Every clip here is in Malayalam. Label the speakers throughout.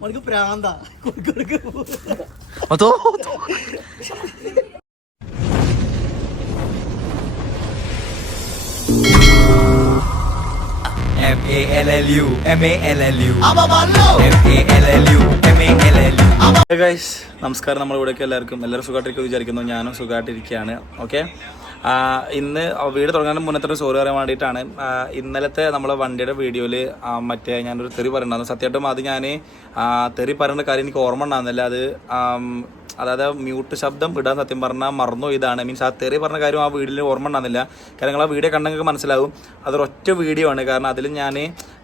Speaker 1: അവനക്ക് പ്രാന്ത. കൊടുക്ക്
Speaker 2: അതോ?
Speaker 3: M A L L U M A L L U. M A L L U M A L L U.
Speaker 2: Guys നമസ്കാരം. നമ്മളിവിടെയൊക്കെ എല്ലാവർക്കും എല്ലാവരും സുഖമായിട്ടിരിക്കും വിചാരിക്കുന്നു ഞാനും സുഖമായിട്ടിരിക്കുകയാണ്. ഓക്കെ ഇന്ന് വീട് തുടങ്ങാൻ മുന്നത്തെ ഒരു സോറി പറയാൻ വേണ്ടിയിട്ടാണ്. ഇന്നലത്തെ നമ്മളെ വണ്ടിയുടെ വീഡിയോയിൽ മറ്റേ ഞാനൊരു തെറി പറയുന്നുണ്ടായിരുന്നു സത്യമായിട്ടും അത് ഞാൻ തെറി പറയുന്ന കാര്യം എനിക്ക് ഓർമ്മ ഉണ്ടാകുന്നില്ല അത് അതായത് മ്യൂട്ട് ശബ്ദം ഇടാൻ സത്യം പറഞ്ഞാൽ മറന്നു ഇതാണ്. മീൻസ് ആ തെറി പറഞ്ഞ കാര്യം ആ വീഡിയോയിൽ ഓർമ്മ ഉണ്ടാകുന്നില്ല കാരണം നിങ്ങൾ ആ വീഡിയോ കണ്ടെങ്കിൽ മനസ്സിലാവും. അതൊരൊറ്റ വീഡിയോ ആണ്. കാരണം അതിൽ ഞാൻ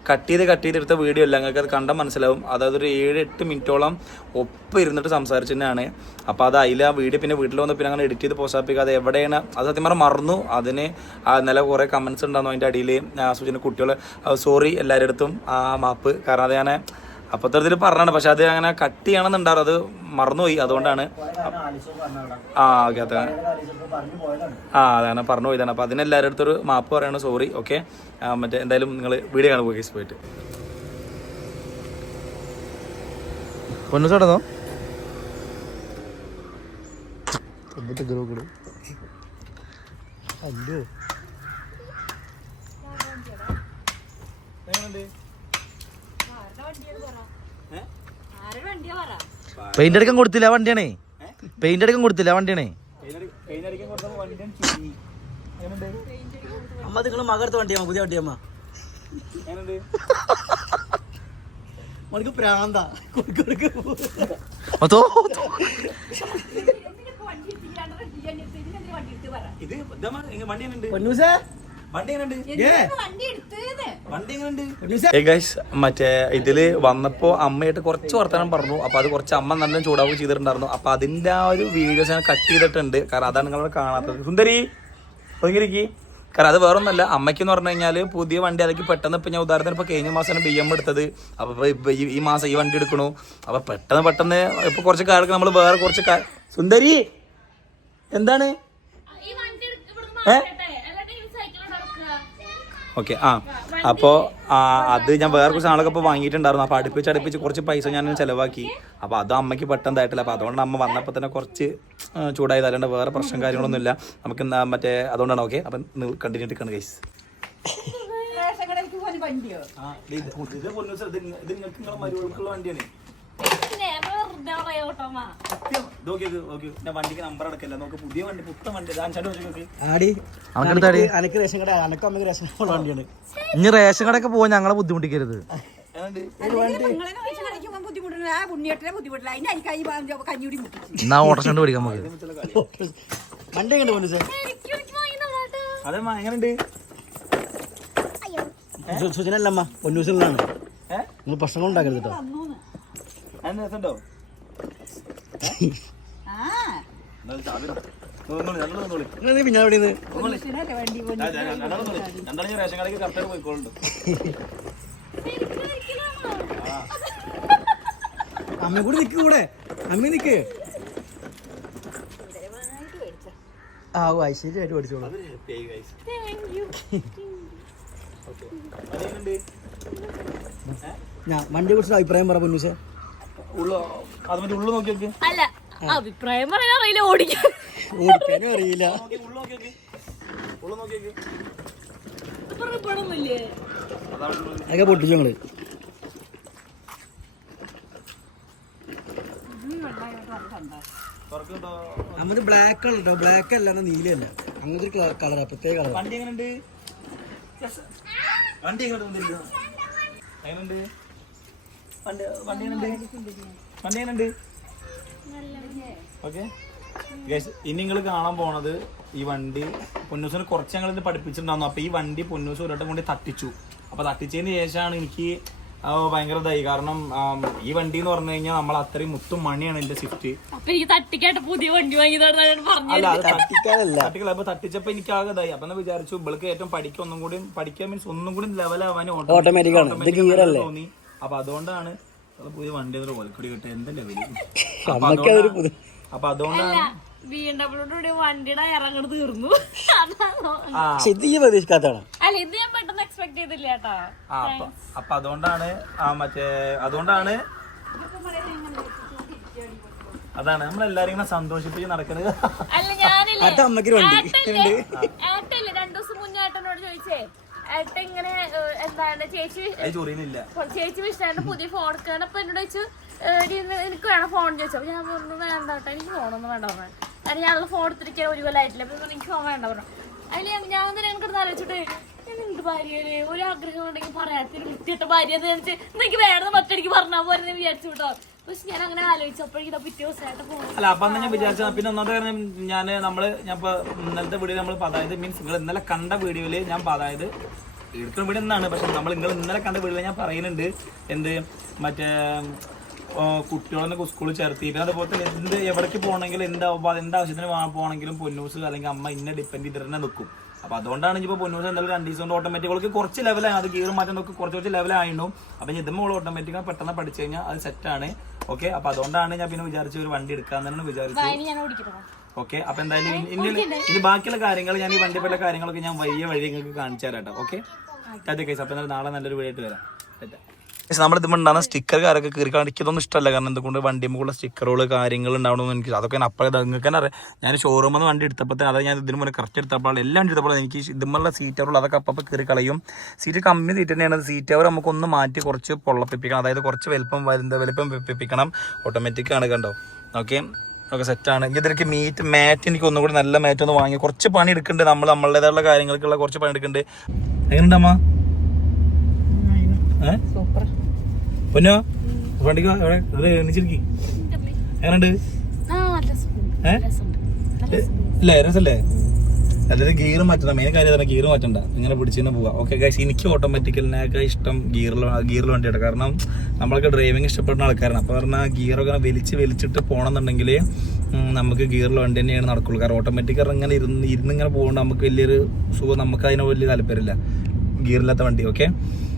Speaker 2: കട്ട് ചെയ്ത് കട്ട് ചെയ്തെടുത്ത വീഡിയോ അല്ല. നിങ്ങൾക്ക് അത് കണ്ടാൽ മനസ്സിലാവും. അതായത് ഒരു ഏഴ് എട്ട് മിനിറ്റോളം ഒപ്പം ഇരുന്നിട്ട് സംസാരിച്ചു തന്നെയാണ്. അപ്പോൾ അത് അതിൽ ആ വീഡിയോ പിന്നെ വീട്ടിൽ വന്ന് പിന്നെ അങ്ങനെ എഡിറ്റ് ചെയ്ത് പോസ്റ്റ് അത് എവിടെയാണ്? അത് സത്യം പറഞ്ഞാൽ മറന്നു. അതിന് നില കുറേ കമൻസ് ഉണ്ടായിരുന്നു അതിന്റെ അടിയിൽ സൂചന കുട്ടികൾ സോറി എല്ലാവരുടെ അടുത്തും ആ മാപ്പ്. കാരണം അത് ഞാൻ അപ്പത്തരത്തിൽ പറഞ്ഞാണ് പക്ഷെ അത് അങ്ങനെ കട്ട് ചെയ്യണമെന്നുണ്ടാവും അത് മറന്നുപോയി. അതുകൊണ്ടാണ് ആ ഓക്കെ അത് ആ അതാണ് പറഞ്ഞു പോയതാണ് അപ്പോൾ അതിനെല്ലാവരുടെ അടുത്തൊരു മാപ്പ് പറയണം. സോറി ഓക്കെ മറ്റേ എന്തായാലും നിങ്ങൾ വീഡിയോ കാണുക കേസ് പോയിട്ട്. പൊന്നു ചേട്ടന്നോ
Speaker 1: അല്ലോ
Speaker 2: പെയിന്റ് അടിക്കാൻ കൊടുത്തില്ല വണ്ടിയാണേ. പെയിന്റ് അടിക്കാൻ കൊടുത്തില്ല വണ്ടിയാണേ.
Speaker 1: അമ്മ നിങ്ങൾ മകടുത്ത വണ്ടിയമ്മ പുതിയ വണ്ടിയമ്മ അവനക്ക് പ്രാന്താ. കൊടുക്ക്
Speaker 2: അതോ? ഇത് വണ്ടി വണ്ടി വണ്ടി ഏ ഗൈസ് മറ്റേ ഇതിൽ വന്നപ്പോ അമ്മയായിട്ട് കുറച്ച് വർത്തമാനം പറഞ്ഞു. അപ്പൊ അത് കുറച്ച് അമ്മ നല്ല ചൂടാവുകയും ചെയ്തിട്ടുണ്ടായിരുന്നു. അപ്പൊ അതിന്റെ ആ ഒരു വീഡിയോസ് ഞാൻ കട്ട് ചെയ്തിട്ടുണ്ട്. കാരണം അതാണ് നിങ്ങൾ കാണാത്തത്. സുന്ദരി ഒതുങ്ങിരിക്കി കാരണം അത് വേറൊന്നല്ല അമ്മയ്ക്ക് എന്ന് പറഞ്ഞു കഴിഞ്ഞാൽ പുതിയ വണ്ടി അതൊക്കെ പെട്ടെന്ന് ഇപ്പൊ ഞാൻ ഉദാഹരണത്തിന് ഇപ്പൊ കഴിഞ്ഞ മാസമാണ് ബി എം എടുത്തത്. അപ്പൊ ഇപ്പൊ ഇപ്പൊ ഈ- ഈ മാസം ഈ വണ്ടി എടുക്കണു. അപ്പൊ പെട്ടെന്ന് പെട്ടെന്ന് ഇപ്പൊ കുറച്ച് കാലത്ത് നമ്മൾ വേറെ കുറച്ച് സുന്ദരി എന്താണ്? ഏ? ഓക്കെ ആ. അപ്പോൾ അത് ഞാൻ വേറെ കുറച്ച് നാളൊക്കെ ഇപ്പോൾ വാങ്ങിയിട്ടുണ്ടായിരുന്നു. അപ്പോൾ അടുപ്പിച്ച് അടുപ്പിച്ച് കുറച്ച് പൈസ ഞാൻ ചിലവാക്കി. അപ്പോൾ അത് അമ്മയ്ക്ക് പെട്ടെന്നായിട്ടില്ല അപ്പോൾ അതുകൊണ്ട് അമ്മ വന്നപ്പോൾ തന്നെ കുറച്ച് ചൂടായത് അല്ലാണ്ട് വേറെ പ്രശ്നം കാര്യങ്ങളൊന്നും ഇല്ല നമുക്ക് എന്താ മറ്റേ അതുകൊണ്ടാണ് ഓക്കെ. അപ്പം കണ്ടിന്യൂ എടുക്കണം ഗൈസ് വണ്ടിയാണ്. വണ്ടിക്ക് നമ്പർ അടക്കില്ല നോക്ക് പുതിയ വണ്ടി പുത്ത വണ്ടി?
Speaker 1: അനക്ക് റേഷൻ കട അനക്ക് അമ്മയ്ക്ക് റേഷൻ ഉള്ള വണ്ടിയാണ്
Speaker 2: ഇനി റേഷൻ കടയൊക്കെ പോവാൻ ഞങ്ങളെ ബുദ്ധിമുട്ടിക്കരുത് എന്നാ പഠിക്കാൻ നമുക്ക്
Speaker 1: വണ്ടി എങ്ങനെ
Speaker 2: അതെ എങ്ങനെയുണ്ട്
Speaker 1: സുജനല്ലമ്മ പൊന്നൂസിലാണ് നിങ്ങൾ പ്രശ്നങ്ങൾ ഉണ്ടാക്കരുത് കേട്ടോ
Speaker 2: രസമുണ്ടോ
Speaker 1: നിങ്ങൾ പിന്നെ അവിടെ നിന്ന്
Speaker 2: രണ്ടാളും റേഷൻ കടയ്ക്ക് കറക്റ്റായിട്ട് പോയിക്കോളുണ്ട്
Speaker 1: അമ്മ കൂടെ നിക്ക് കൂടെ അമ്മ നിക്ക് ആ ഓ ഐശ്വര്യമായിട്ട് പഠിച്ചോളൂ ഞാൻ വണ്ടിയെ കുറിച്ച് അഭിപ്രായം പറ പൊന്നൂസേ.
Speaker 2: ഉള്ളു? അത് മറ്റേ ഉള്ളു
Speaker 4: അല്ല അഭിപ്രായം പറയാൻ അറിയില്ല ഓടിക്കാൻ.
Speaker 1: ഓടിക്കാനും അറിയില്ല.
Speaker 2: ഉള്ളു ഉള്ളു
Speaker 1: അതൊക്കെ പൊട്ടിച്ചു ഞങ്ങൾ. ബ്ലാക്ക് കളർ കേട്ടോ ബ്ലാക്ക് അല്ല നീലല്ല അങ്ങനത്തെ ഒരു കളറാ പ്രത്യേക കളർ
Speaker 2: വണ്ടി എങ്ങനെയുണ്ട് വണ്ടി എങ്ങനെയുണ്ട് എങ്ങനെയുണ്ട് വണ്ടി വണ്ടി എങ്ങനെയുണ്ട് എങ്ങനെയുണ്ട് ഓക്കെ ഇനി നിങ്ങൾ കാണാൻ പോണത് ഈ വണ്ടി പൊന്നൂസിനെ കുറച്ച് ഞങ്ങൾ ഇത് പഠിപ്പിച്ചിട്ടുണ്ടായിരുന്നു. അപ്പൊ ഈ വണ്ടി പൊന്നൂസ് ഒരു വട്ടം കൊണ്ട് തട്ടിച്ചു. അപ്പൊ തട്ടിച്ചതിന് ശേഷമാണ് എനിക്ക് ഭയങ്കര ഇതായി. കാരണം ഈ വണ്ടി എന്ന് പറഞ്ഞു കഴിഞ്ഞാൽ നമ്മൾ അത്രയും മുത്തും മണിയാണ് എന്റെ സിഫ്റ്റ്
Speaker 4: അപ്പൊ എനിക്ക് പുതിയ വണ്ടി വാങ്ങി തന്നാണ് പറഞ്ഞു
Speaker 2: അല്ല അത്
Speaker 1: തട്ടിക്കാനല്ല.
Speaker 2: തട്ടിക്കല അപ്പൊ തട്ടിച്ചപ്പോ എനിക്ക് ആകെ ഇതായി. അപ്പൊ ഞാൻ വിചാരിച്ചു ഇവൾക്ക് ഏറ്റവും പഠിക്കുക ഒന്നും കൂടി പഠിക്കാൻ മീൻസ് ഒന്നും കൂടി ലെവലാവാൻ
Speaker 1: ഓട്ടോമാറ്റിക്?
Speaker 2: തോന്നി. അപ്പൊ അതുകൊണ്ടാണ് അത് പുതിയ വണ്ടി ഓലക്കുടി കിട്ടുക അപ്പൊ അതുകൊണ്ടാണ്
Speaker 4: ബി എം ഡബ്ല്യൂടെ വണ്ടിയുടെ ഇറങ്ങട് തീർന്നു.
Speaker 2: ആ.
Speaker 1: പക്ഷെ ഇത് ഈ പ്രതീക്ഷിക്കാത്തതാണ്.
Speaker 4: അല്ല ഇത് ഞാൻ പെട്ടെന്ന് എക്സ്പെക്ട് ചെയ്തില്ല കേട്ടാ.
Speaker 2: ആ, അപ്പൊ അപ്പൊ അതുകൊണ്ടാണ് മറ്റേ അതുകൊണ്ടാണ് അതാണ് നമ്മളെല്ലാരും ഇങ്ങനെ സന്തോഷിപ്പിച്ച് നടക്കുന്നത്
Speaker 4: അല്ല ഞാനില്ല രണ്ടു ദിവസം മുന്നേ ഏട്ടനോട് ചോദിച്ചേ. ഏട്ടൻ ഇങ്ങനെ എന്താണ് ചേച്ചി ചേച്ചി വിഷ്ണുവിന്റെ പുതിയ ഫോൺ എടുക്കാണ് അപ്പൊ എന്നോട് ചോദിച്ചു "ഏഹ്, എടി, ഇന്ന് എനിക്ക് വേണം ഫോൺ ചോദിച്ചു. അപ്പൊ ഞാൻ പറഞ്ഞു വേണ്ട കേട്ടോ എനിക്ക് ഫോണൊന്നും വേണ്ട പറഞ്ഞു. കാരണം ഞങ്ങൾ ഫോൺ എടുത്തിരിക്കാൻ ഒരു കൊല്ലായിട്ടില്ല അപ്പൊ എനിക്ക് ഫോൺ വേണ്ട പറഞ്ഞു. അതിൽ ഞാൻ ഞാൻ തന്നെ എനിക്ക് ആലോചിച്ചിട്ട് ഞാൻ എന്ത് ഭാര്യയല്ലേ ഒരു ആഗ്രഹം ഉണ്ടെങ്കിൽ പറയാത്തൊരു വൃത്തിയിട്ട ഭാര്യ വെച്ച് എനിക്ക് വേണമെന്ന് മറ്റടിക്ക് പറഞ്ഞാൽ പോരെന്ന് വിചാരിച്ചു കേട്ടോ. പക്ഷെ ഞാൻ അങ്ങനെ ആലോചിച്ചപ്പോഴേക്കും പിറ്റേ ദിവസമായിട്ട്
Speaker 2: അല്ല അപ്പൊ ഞാൻ വിചാരിച്ച പിന്നെ ഒന്നാമത്തെ ഞാൻ നമ്മൾ ഞാൻ ഇന്നലത്തെ വീഡിയോ നമ്മൾ അതായത് മീൻസ് നിങ്ങൾ ഇന്നലെ കണ്ട വീഡിയോയിൽ ഞാൻ അതായത് എടുക്കുന്ന വീട് എന്നാണ് പക്ഷെ നമ്മൾ നിങ്ങൾ ഇന്നലെ കണ്ട വീട് ഞാൻ പറയുന്നുണ്ട് എന്ത് മറ്റേ ഓ, കുട്ടികളെ സ്കൂളിൽ ചേർത്തി. പിന്നെ അതുപോലെ തന്നെ എന്ത് എവിടേക്ക് പോകണമെങ്കിലും എന്ത് എന്ത് ആവശ്യത്തിന് പോകണമെങ്കിലും പൊന്നൂസ് അല്ലെങ്കിൽ അമ്മ ഇന്നെ ഡിപ്പെൻഡ് ചെയ്തിട്ട് തന്നെ നിൽക്കും അപ്പൊ അതുകൊണ്ടാണ് ഇപ്പൊ പൊന്നൂസ് എന്തായാലും രണ്ട് ദിവസം കൊണ്ട് ഓട്ടോമാറ്റിക് കുറച്ച് ലെവലായി അത് ഗിയർ മാറ്റം നോക്കി കുറച്ച് കുറച്ച് ലെവലായിട്ടും അപ്പൊ ഇതും മോൾ ഓട്ടോമാറ്റിക് പെട്ടെന്ന് പഠിച്ചു കഴിഞ്ഞാൽ അത് സെറ്റാണ് ഓക്കെ അപ്പൊ അതുകൊണ്ടാണ് ഞാൻ പിന്നെ വിചാരിച്ച ഒരു വണ്ടി വിചാരിച്ചു
Speaker 4: ഇനി ഞാൻ ഓടിക്കണം
Speaker 2: ഓക്കെ അപ്പൊ എന്തായാലും ഇനി- ബാക്കിയുള്ള കാര്യങ്ങൾ ഞാൻ ഈ വണ്ടിപ്പെട്ട കാര്യങ്ങളൊക്കെ ഞാൻ വലിയ വഴി നിങ്ങൾക്ക് കാണിച്ചു തരാം കേട്ടോ ഓക്കെ അപ്പൊ നാളെ നല്ലൊരു വരാം. നമ്മൾ സ്റ്റിക്കർ കാര്യമൊക്കെ കീറി എനിക്കതൊന്നും ഇഷ്ടമല്ല. കാരണം എന്തുകൊണ്ട് വണ്ടിമുള്ള സ്റ്റിക്കറുകൾ കാര്യങ്ങൾ ഉണ്ടാവണമെന്ന് എനിക്ക് അതൊക്കെ ഞാൻ അപ്പോഴേ നിങ്ങൾക്ക് തന്നെ അറിയാം. ഞാൻ ഷോറൂമിൽ നിന്ന് വണ്ടി എടുത്തപ്പോൾ അതായത് ഞാൻ ഇതിന് മുന്നേ കറക്റ്റ് എടുത്തപ്പോൾ എല്ലാം എടുത്തപ്പോൾ എനിക്ക് ഇതുമുള്ള സീറ്ററുകൾ അതൊക്കെ അപ്പം കീറി കളയും. സീറ്റ് കമ്മി സീറ്റ് തന്നെയാണ്. സീറ്റ് അവർ നമുക്കൊന്ന് മാറ്റി കുറച്ച് പൊള്ളപ്പിപ്പിക്കണം. അതായത് കുറച്ച് വലുപ്പം വരുന്ന വലുപ്പം വെപ്പിപ്പിക്കണം. ഓട്ടോമാറ്റിക് ആണ് കണ്ടോ? ഓക്കെ ഒക്കെ സെറ്റാണ് ഇതിലേക്ക് മീറ്റ് മാറ്റ് എനിക്ക് ഒന്നുകൂടി നല്ല മാറ്റ് ഒന്ന് വാങ്ങി കുറച്ച് പണി എടുക്കുന്നുണ്ട്. നമ്മൾ നമ്മളുടേതായുള്ള കാര്യങ്ങൾക്കുള്ള കുറച്ച് പണി എടുക്കുന്നുണ്ട്. എങ്ങനെയുണ്ടമ്മ? പൊന്നോ? വണ്ടിക്ക്? എണീച്ചിരിക്കി എങ്ങനെയുണ്ട്? ഇല്ലേ രസല്ലേ അതായത് ഗിയർ മാറ്റണം മെയിൻ കാര്യം തന്നെ ഗിയർ മാറ്റണ്ട. ഇങ്ങനെ പിടിച്ചു തന്നെ പോവാം. ഓക്കെ ഗൈസ് എനിക്ക് ഓട്ടോമാറ്റിക്കലിനൊക്കെ ഇഷ്ടം ഗിയറിൽ ഗിയറിൽ വണ്ടിയാണ്. കാരണം നമ്മളൊക്കെ ഡ്രൈവിംഗ് ഇഷ്ടപ്പെടുന്ന ആൾക്കാരാണ്. അപ്പോൾ പറഞ്ഞാൽ ഗിയറൊക്കെ വലിച്ച് വലിച്ചിട്ട് പോകണമെന്നുണ്ടെങ്കിൽ നമുക്ക് ഗിയറിൽ വണ്ടി തന്നെയാണ് നടക്കുള്ളൂ. കാരണം ഓട്ടോമാറ്റിക് ഇങ്ങനെ ഇരുന്ന് ഇരുന്ന് ഇങ്ങനെ പോകുന്നത് നമുക്ക് വലിയൊരു സുഖം നമുക്ക് അതിന് വലിയ താല്പര്യമില്ല. ഗിയറില്ലാത്ത വണ്ടി ഓക്കെ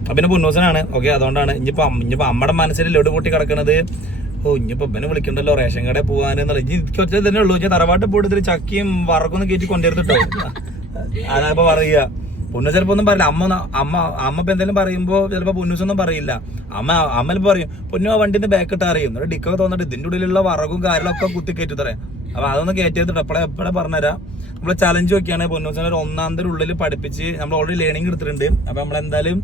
Speaker 2: അപ്പം പിന്നെ പൊന്നൂസനാണ് ഓക്കെ അതുകൊണ്ടാണ് ഇനിയിപ്പോൾ ഇനിയിപ്പോൾ അമ്മയുടെ മനസ്സിൽ ലോട്ട് പൊട്ടി കിടക്കുന്നത് ഓ ഇനിയിപ്പോൾ ഇവനെ വിളിക്കണ്ടല്ലോ റേഷൻ കടയിൽ പോകാൻ ഇനി എനിക്ക് ഒറ്റ തന്നെ ഉള്ളൂ. ഞാൻ തറവാട്ട് പോയിട്ട് ചക്കിയും വറക്കൊന്നും കയറ്റി കൊണ്ടുവരുത്തിട്ടോ അതാ പറയുക. പൊന്നു ചിലപ്പോ ഒന്നും പറയില്ല. അമ്മ അമ്മ അമ്മ ഇപ്പൊ എന്തെങ്കിലും പറയുമ്പോ ചിലപ്പോ പൊന്നൂസ് ഒന്നും പറയില്ല. അമ്മ അമ്മ പറയും പൊന്നു ആ വണ്ടിന്റെ ബാക്ക് ഇട്ട് അറിയും എന്നിട്ട് ഡിക്കൊക്കെ തോന്നിട്ട് ഇതിന്റെ ഉള്ളിലുള്ള വറകും കാര്യങ്ങളൊക്കെ കുത്തി കയറ്റി തരാം അപ്പൊ അതൊന്ന് കയറ്റിയെത്തിട്ട് എപ്പോഴെ എപ്പോഴെ പറഞ്ഞുതരാം. നമ്മൾ ചലഞ്ച് നോക്കിയാണ് പൊന്നൂസിനെ ഒരു ഒന്നാം ഉള്ളിൽ പഠിപ്പിച്ച് നമ്മൾ ഓൾറെഡി ലേണിംഗ് എടുത്തിട്ടുണ്ട്. അപ്പൊ നമ്മളെന്തായാലും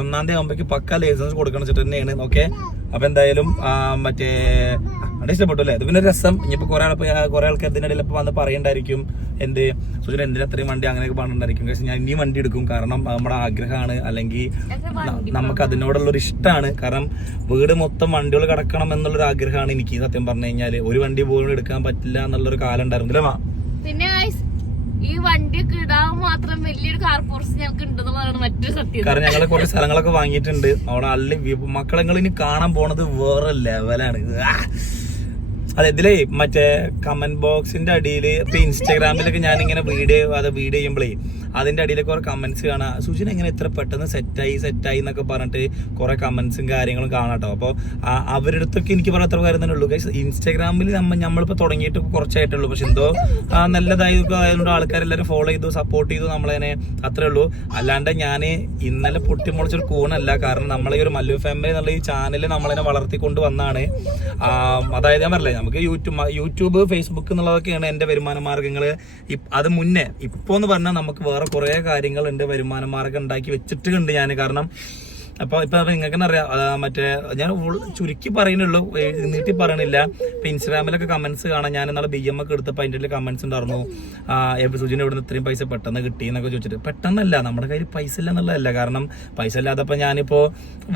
Speaker 2: ഒന്നാം തീയതി ആകുമ്പോഴേക്ക് പക്ക ലൈസൻസ് കൊടുക്കണം വെച്ചിട്ട് തന്നെയാണ്. ഓക്കെ അപ്പൊ എന്തായാലും മറ്റേ അവിടെ ഇഷ്ടപ്പെട്ടു അല്ലേ പിന്നെ രസം. ഇനിയിപ്പോ കുറെ ആൾ കുറെ ആൾക്കാർ ഇതിനിടയിൽ ഇപ്പൊ വന്ന് പറയണ്ടായിരിക്കും. എന്ത്? സുജന എന്തിനാ അത്രയും വണ്ടി അങ്ങനെയൊക്കെ പറഞ്ഞിട്ടുണ്ടായിരിക്കും. പക്ഷെ ഞാൻ ഇനിയും വണ്ടി എടുക്കും. കാരണം നമ്മുടെ ആഗ്രഹമാണ്. അല്ലെങ്കിൽ നമുക്ക് അതിനോടുള്ള ഒരു ഇഷ്ടമാണ് കാരണം വീട് മൊത്തം വണ്ടികൾ കിടക്കണം എന്നുള്ളൊരു ആഗ്രഹമാണ് എനിക്ക് സത്യം പറഞ്ഞു കഴിഞ്ഞാൽ ഒരു വണ്ടി പോലും എടുക്കാൻ പറ്റില്ല എന്നുള്ളൊരു കാലം ഉണ്ടായിരുന്നില്ല
Speaker 4: പിന്നെ ഈ വണ്ടിയൊക്കെ ഇടാൻ മാത്രം വലിയൊരു കാർ പോർച്ച് ഞങ്ങൾക്ക് ഉണ്ടെന്നുള്ളതാണ് മറ്റൊരു സത്യം
Speaker 2: കാരണം ഞങ്ങൾ കുറച്ച് സ്ഥലങ്ങളൊക്കെ വാങ്ങിയിട്ടുണ്ട്. അവിടെ അള്ളി മക്കളെ ഇനി കാണാൻ പോണത് വേറെ ലെവലാണ്. അതെ ഇതിലേ മറ്റേ കമന്റ് ബോക്സിന്റെ അടിയിൽ ഇപ്പൊ ഇൻസ്റ്റാഗ്രാമിലൊക്കെ ഞാൻ ഇങ്ങനെ വീഡിയോ അത് വീഡിയോ ചെയ്യുമ്പോഴേ അതിന്റെ അടിയിൽ കുറെ കമന്റ്സ് കാണാം. സുജിന് എങ്ങനെ ഇത്ര പെട്ടെന്ന് സെറ്റായി സെറ്റായി എന്നൊക്കെ പറഞ്ഞിട്ട് കുറെ കമന്റ്സും കാര്യങ്ങളും കാണാട്ടോ അപ്പോൾ അവരുടെ അടുത്തൊക്കെ എനിക്ക് പറയാൻ അത്ര കാര്യം തന്നെ ഉള്ളൂ. ഇൻസ്റ്റാഗ്രാമിൽ നമ്മൾ നമ്മളിപ്പോൾ തുടങ്ങിയിട്ട് കുറച്ചായിട്ടുള്ളൂ പക്ഷെ എന്തോ നല്ലതായി ആയതുകൊണ്ട് ആൾക്കാരെല്ലാവരും ഫോളോ ചെയ്തു സപ്പോർട്ട് ചെയ്തു നമ്മളതിനെ അത്രേ ഉള്ളൂ. അല്ലാണ്ട് ഞാൻ ഇന്നലെ പൊട്ടിമുളച്ചൊരു കൂണല്ല. കാരണം നമ്മളെ ഈ ഒരു മല്ലു ഫാമിലി എന്നുള്ള ഈ ചാനൽ നമ്മളതിനെ വളർത്തിക്കൊണ്ട് വന്നാണ്. അതായത് ഞാൻ പറഞ്ഞില്ലേ നമുക്ക് യൂട്യൂബ് യൂട്യൂബ് ഫേസ്ബുക്ക് എന്നുള്ളതൊക്കെയാണ് എന്റെ വരുമാന മാർഗങ്ങൾ അത് മുന്നേ. ഇപ്പോൾ എന്ന് പറഞ്ഞാൽ നമുക്ക് വേറെ കുറേ കാര്യങ്ങൾ എന്റെ വരുമാന മാർഗം ഉണ്ടാക്കി വെച്ചിട്ടുണ്ട് ഞാൻ കാരണം അപ്പൊ ഇപ്പൊ നിങ്ങൾക്ക് അറിയാം മറ്റേ ഞാൻ ചുരുക്കി പറയുന്നുള്ളൂ നീട്ടി പറയണില്ല. ഇപ്പൊ ഇൻസ്റ്റാഗ്രാമിലൊക്കെ കമന്റ്സ് കാണാൻ ഞാൻ ഇന്നാളെ ബി എം ഒക്കെ എടുത്തപ്പോൾ അതിന്റെ കമന്റ്സ് ഉണ്ടായിരുന്നു. ആ, സുജിന് ഇവിടെ നിന്ന് ഇത്രയും പൈസ പെട്ടെന്ന് കിട്ടി എന്നൊക്കെ ചോദിച്ചിട്ട്. പെട്ടെന്നല്ല നമ്മുടെ കയ്യിൽ പൈസ ഇല്ല എന്നുള്ളതല്ല. കാരണം പൈസ ഇല്ലാത്തപ്പോൾ ഞാനിപ്പോ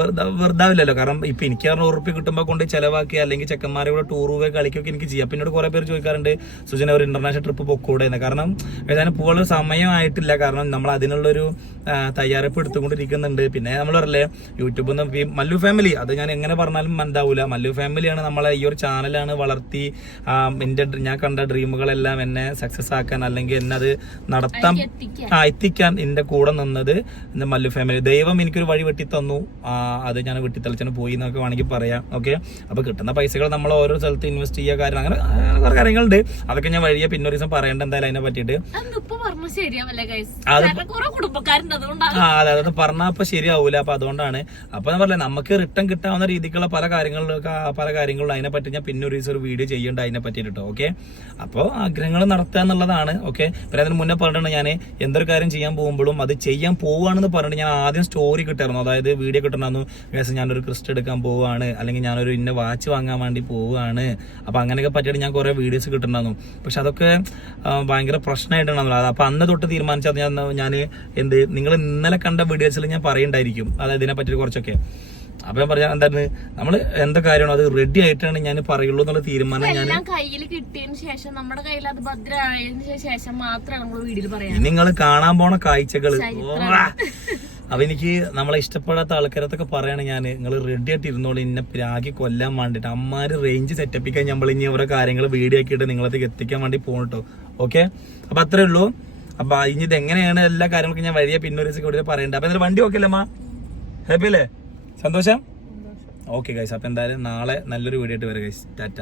Speaker 2: വെറുതെ വെറുതാവില്ലല്ലോ. കാരണം ഇപ്പൊ എനിക്ക് നൂറ് റുപ്യ കിട്ടുമ്പോൾ കൊണ്ട് ചിലവാക്കി അല്ലെങ്കിൽ ചെക്കന്മാരെ കൂടെ ടൂർ പോയി കളിക്കൊക്കെ എനിക്ക് ചെയ്യാം. പിന്നോട് കുറെ പേര് ചോദിക്കാറുണ്ട് സുജന ഒരു ഇന്റർനാഷണൽ ട്രിപ്പ് പൊക്കൂടെ? കാരണം ഏതായാലും പോകാനുള്ള സമയമായിട്ടില്ല കാരണം നമ്മൾ അതിനുള്ളൊരു തയ്യാറെടുപ്പ് എടുത്തുകൊണ്ടിരിക്കുന്നുണ്ട്. പിന്നെ നമ്മൾ പറയല്ലേ യൂട്യൂബ് എന്ന് മല്ലു ഫാമിലി അത് ഞാൻ എങ്ങനെ പറഞ്ഞാലും മനസ്സിലാവില്ല മല്ലു ഫാമിലിയാണ് നമ്മളെ ഈ ഒരു ചാനലാണ് വളർത്തി എന്റെ എന്റെ ഞാൻ കണ്ട ഡ്രീമുകളെല്ലാം എന്നെ സക്സസ് ആക്കാൻ അല്ലെങ്കിൽ എന്നെ അത് നടത്താൻ ആ എത്തിക്കാൻ എന്റെ കൂടെ നിന്നത് എന്റെ മല്ലു ഫാമിലി ദൈവം എനിക്കൊരു വഴി വെട്ടി തന്നു ആ, അത് ഞാൻ വെട്ടിത്തളിച്ചന് പോയി എന്നൊക്കെ വേണമെങ്കിൽ പറയാം. ഓക്കെ അപ്പൊ കിട്ടുന്ന പൈസകൾ നമ്മൾ ഓരോ സ്ഥലത്ത് ഇൻവെസ്റ്റ് ചെയ്യുക കാര്യം അങ്ങനെ അങ്ങനെ കുറെ കാര്യങ്ങളുണ്ട്. അതൊക്കെ ഞാൻ വഴിയെ പിന്നെ ഒരു ദിവസം പറയേണ്ട എന്തായാലും അതിനെ പറ്റിയിട്ട്.
Speaker 4: ശരിയാവല്ലേ കുറെ കുടുംബക്കാരുണ്ട് അതുകൊണ്ടാണ്.
Speaker 2: ആ അതെ അതൊന്നും പറഞ്ഞാൽ അപ്പൊ ശരിയാവൂല. അപ്പൊ അതുകൊണ്ടാണ്. അപ്പൊ ഞാൻ പറഞ്ഞ നമുക്ക് റിട്ടേൺ കിട്ടാവുന്ന രീതിക്കുള്ള പല കാര്യങ്ങളിലൊക്കെ പല കാര്യങ്ങളും അതിനെ പറ്റി ഞാൻ പിന്നെ ഒരു ദിവസം ഒരു വീഡിയോ ചെയ്യേണ്ട അതിനെ പറ്റിയിട്ട് കേട്ടോ ഓക്കെ അപ്പോൾ ആഗ്രഹങ്ങൾ നടത്തുക എന്നുള്ളതാണ് ഓക്കെ പിന്നെ അതിന് മുന്നേ പറഞ്ഞിട്ടുണ്ട് ഞാൻ എന്തൊരു കാര്യം ചെയ്യാൻ പോകുമ്പോഴും അത് ചെയ്യാൻ പോവുകയാണെന്ന് പറഞ്ഞിട്ട് ഞാൻ ആദ്യം സ്റ്റോറി കിട്ടായിരുന്നു. അതായത് വീഡിയോ കിട്ടണമെന്നു കേസ് ഞാനൊരു ക്രിസ്റ്റ് എടുക്കാൻ പോവുകയാണ് അല്ലെങ്കിൽ ഞാനൊരു ഇന്ന വാച്ച് വാങ്ങാൻ വേണ്ടി പോവുകയാണ് അപ്പൊ അങ്ങനെയൊക്കെ പറ്റിയിട്ട് ഞാൻ കുറെ വീഡിയോസ് കിട്ടണമെന്നു പക്ഷെ അതൊക്കെ ഭയങ്കര പ്രശ്നമായിട്ടുണ്ടായിരുന്നു അപ്പൊ അന്ന് തൊട്ട് തീരുമാനിച്ചത് ഞാൻ ഞാൻ എന്ത് നിങ്ങൾ ഇന്നലെ കണ്ട വീഡിയോസിൽ ഞാൻ പറയുണ്ടായിരിക്കും. അതായത് ഇതിനെ പറ്റി കുറച്ചൊക്കെ. അപ്പൊ ഞാൻ പറഞ്ഞ എന്താണ് നമ്മൾ എന്താ കാര്യമാണോ? അത് റെഡി ആയിട്ടാണ് ഞാൻ പറയുള്ളൂ എന്നുള്ള തീരുമാനം ഞാൻ
Speaker 4: കയ്യിൽ കിട്ടിയതിന് ശേഷം നമ്മുടെ കയ്യിൽ അത് ഭദ്രമായതിനു ശേഷം മാത്രമാണ് നമ്മൾ വീട്ടിൽ പറയാം.
Speaker 2: നിങ്ങൾ കാണാൻ പോണ കാഴ്ചകൾ. അപ്പൊ എനിക്ക് നമ്മളെ ഇഷ്ടപ്പെടാത്ത ആൾക്കാരത്തൊക്കെ പറയാണ് ഞാൻ നിങ്ങൾ റെഡി ആയിട്ട് ഇരുന്നോളൂ ഇന്നെ പ്രാഗി കൊല്ലാൻ വേണ്ടിട്ട്. അമ്മാര് റേഞ്ച് സെറ്റപ്പിക്കാൻ നമ്മൾ ഇനി ഓരോ കാര്യങ്ങൾ വീഡിയോ ആക്കിയിട്ട് നിങ്ങളത്തേക്ക് എത്തിക്കാൻ വേണ്ടി പോകട്ടോ ഓക്കെ അപ്പൊ അത്രേ ഉള്ളൂ. അപ്പൊ ഇനി ഇത് എങ്ങനെയാണ് എല്ലാ കാര്യങ്ങൾക്കും ഞാൻ വഴിയെ പിന്നെ ഒരു ദിവസം കൂടി പറയണ്ട? അപ്പൊ എന്തായാലും വണ്ടി ഓക്കെ അല്ലേ അമ്മ? ഹാപ്പി അല്ലേ? സന്തോഷം? ഓക്കെ ഗൈസ് അപ്പൊ എന്തായാലും നാളെ നല്ലൊരു വീഡിയോ ആയിട്ട് വരാം ഗൈസ് ടാറ്റ.